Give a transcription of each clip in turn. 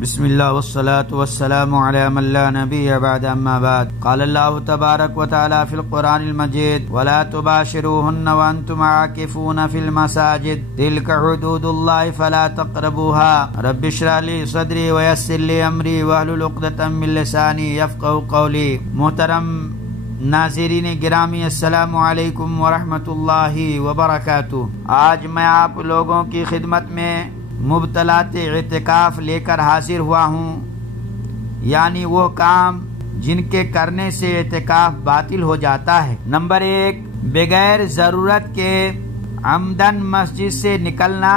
بسم اللہ والصلاة والسلام علی من لا نبی بعد اما بعد قال اللہ تبارک وتعالی فی القرآن المجید ولا تباشروهن وانتم عاکفون فی المساجد تلک حدود اللہ فلا تقربوها رب اشرح لی صدری ویسر لی امری واحلل عقدۃ من لسانی یفقهوا قولی۔ محترم ناظرین گرامی، السلام علیکم ورحمۃ اللہ وبرکاتہ۔ آج میں آپ لوگوں کی خدمت میں مبتلات اعتکاف لے کر حاضر ہوا ہوں، یعنی وہ کام جن کے کرنے سے اعتکاف باطل ہو جاتا ہے۔ نمبر 1، بغیر ضرورت کے عمدن مسجد سے نکلنا،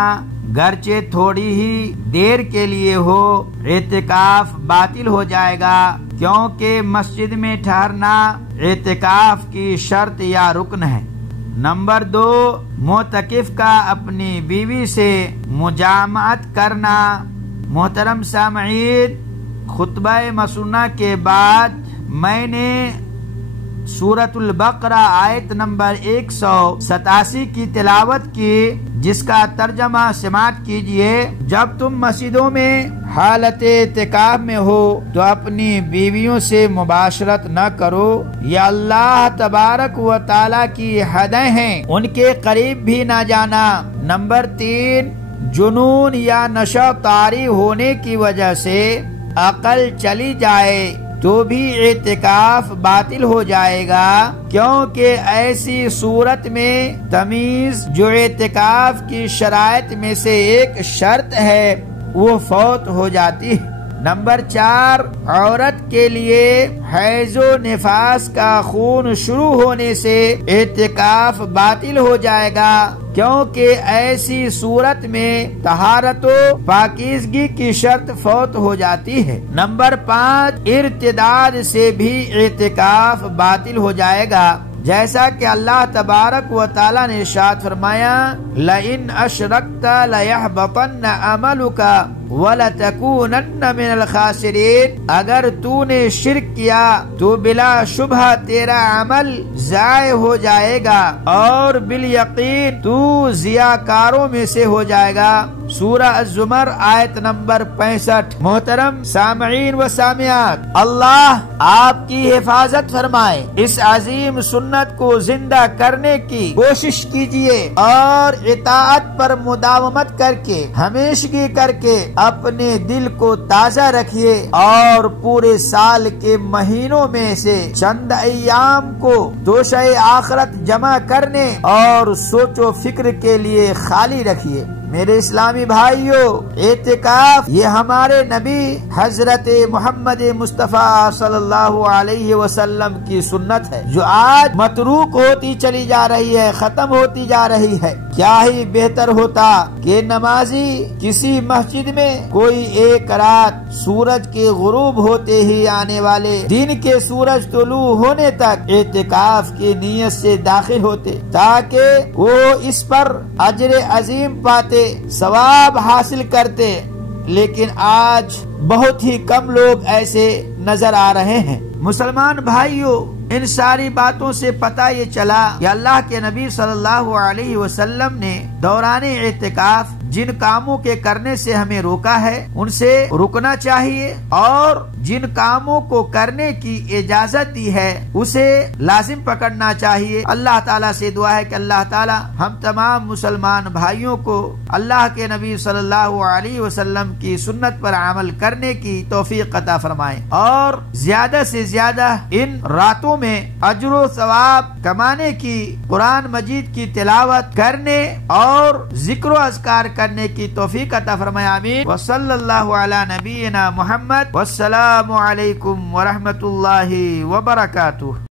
گرچہ تھوڑی ہی دیر کے لیے ہو، اعتکاف باطل ہو جائے گا، کیونکہ مسجد میں ٹھہرنا اعتکاف کی شرط یا رکن ہے۔ نمبر 2، معتکف کا اپنی بیوی سے مجامعت کرنا۔ محترم سامعین، خطبہ مسنہ کے بعد میں نے سورۃ البقرہ آیت نمبر 187 کی تلاوت کی، جس کا ترجمہ سماعت کیجئے۔ جب تم مسجدوں میں حالت اعتکاف میں ہو تو اپنی بیویوں سے مباشرت نہ کرو، یہ اللہ تبارک و تعالی کی حدیں ہیں، ان کے قریب بھی نہ جانا۔ نمبر 3، جنون یا نشہ طاری ہونے کی وجہ سے عقل چلی جائے تو بھی اعتکاف باطل ہو جائے گا، کیونکہ ایسی صورت میں تمیز، جو اعتکاف کی شرائط میں سے ایک شرط ہے، وہ فوت ہو جاتی ہے۔ نمبر 4، عورت کے لیے حیض و نفاس کا خون شروع ہونے سے اعتکاف باطل ہو جائے گا، کیونکہ ایسی صورت میں طہارت و پاکیزگی کی شرط فوت ہو جاتی ہے۔ نمبر 5، ارتداد سے بھی اعتکاف باطل ہو جائے گا، جیسا کہ اللہ تبارک و تعالی نے ارشاد فرمایا، لَإِنْ أَشْرَكْتَ لَيَحْبَطَنَّ عَمَلُكَ وَلَتَكُونَنَّ مِنَ الْخَاسِرِينَ۔ اگر تو نے شرک کیا تو بلا شبہ تیرا عمل ضائع ہو جائے گا اور بالیقین تو ضیاءکاروں میں سے ہو جائے گا۔ سورہ الزمر آیت نمبر 65۔ محترم سامعین و سامعات، اللہ آپ کی حفاظت فرمائے۔ اس عظیم سنت کو زندہ کرنے کی کوشش کیجیے اور اطاعت پر مداومت کر کے، ہمیشگی کر کے اپنے دل کو تازہ رکھیے، اور پورے سال کے مہینوں میں سے چند ایام کو توشہ آخرت جمع کرنے اور سوچ و فکر کے لیے خالی رکھیے۔ میرے اسلامی بھائیوں، اعتکاف یہ ہمارے نبی حضرت محمد مصطفیٰ صلی اللہ علیہ وسلم کی سنت ہے، جو آج متروک ہوتی چلی جا رہی ہے، ختم ہوتی جا رہی ہے۔ کیا ہی بہتر ہوتا کہ نمازی کسی مسجد میں کوئی ایک رات سورج کے غروب ہوتے ہی آنے والے دن کے سورج طلوع ہونے تک اعتکاف کی نیت سے داخل ہوتے، تاکہ وہ اس پر اجر عظیم پاتے، ثواب حاصل کرتے۔ لیکن آج بہت ہی کم لوگ ایسے نظر آ رہے ہیں۔ مسلمان بھائیوں، ان ساری باتوں سے پتہ یہ چلا کہ اللہ کے نبی صلی اللہ علیہ وسلم نے دوران اعتکاف جن کاموں کے کرنے سے ہمیں روکا ہے، ان سے رکنا چاہیے، اور جن کاموں کو کرنے کی اجازت دی ہے اسے لازم پکڑنا چاہیے۔ اللہ تعالیٰ سے دعا ہے کہ اللہ تعالیٰ ہم تمام مسلمان بھائیوں کو اللہ کے نبی صلی اللہ علیہ وسلم کی سنت پر عمل کرنے کی توفیق عطا فرمائے، اور زیادہ سے زیادہ ان راتوں میں اجر و ثواب کمانے کی، قرآن مجید کی تلاوت کرنے اور ذکر و اذکار کرنے کی توفیق عطا فرمائے، آمین۔ وصلی اللہ علی نبینا محمد، والسلام علیکم ورحمۃ اللہ وبرکاتہ۔